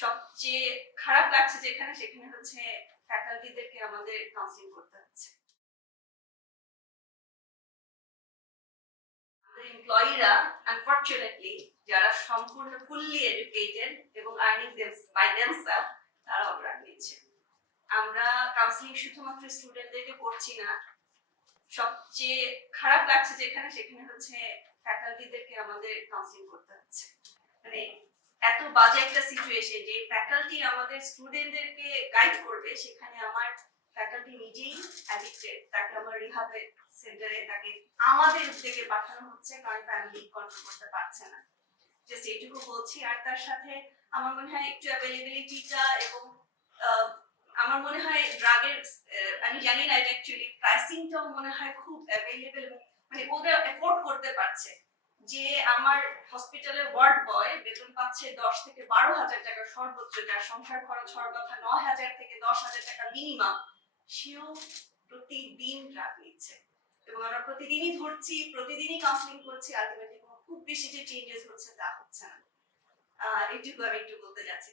সবচেয়ে খারাপ লাগছে যেখানে সেখানে হচ্ছে ফ্যাকাল্টিদেরকে আমাদের কাউন্সিলিং করতে হচ্ছে। আমাদের এমপ্লয়িরা আনফরচুনেটলি যারা সম্পূর্ণ ফুললি এডুকেটেড এবং আর্নিং বাই দেমসেলফ তারা অগ্রাণ নিচ্ছে। আমরা কাউন্সিলিং শুধুমাত্র স্টুডেন্টদেরকে করছি না, সবচেয়ে খারাপ লাগছে যেখানে সেখানে হচ্ছে ফ্যাকাল্টিদেরকে আমাদের কাউন্সিলিং করতে হচ্ছে। মানে এত বাজে একটা সিচুয়েশন যে ফ্যাকাল্টি আমাদের স্টুডেন্টদেরকে গাইড করবে, সেখানে আমার ফ্যাকাল্টি নিজেই অ্যাডিক্টেড, তাকে আমার রিহাবে সেন্টারে তাকে আমাদের উদ্যোগে পাঠানো হচ্ছে কারণ ফ্যামিলি কন্ট্রোল করতে পারছে না। জাস্ট এইটুকু বলছি। আর তার সাথে আমার মনে হয় একটু অ্যাভেলেবিলিটিটা এবং আমার মনে হয় ড্রাগের আমি জানি না এটা অ্যাকচুয়ালি প্রাইসিংটাও মনে হয় খুব অ্যাভেলেবল, মানে ওরা এফোর্ড করতে পারছে যে আমার হসপিটালে ওয়ার্ড বয় বেতন পাচ্ছে 10 থেকে 12,000 টাকা সর্বোচ্চ, যার সংসার খরচ হওয়ার কথা 9,000 থেকে 10,000 টাকা মিনিমাম, সেও প্রতিদিন ড্রাগ নিচ্ছে। এবং আমরা প্রতিদিনই ধরছি, প্রতিদিনই কাউন্সিলিং করছি, আলটিমেটলি খুব বেশি যে চেঞ্জেস হচ্ছে তা হচ্ছে না। এটুকু আমি একটু বলতে যাচ্ছি।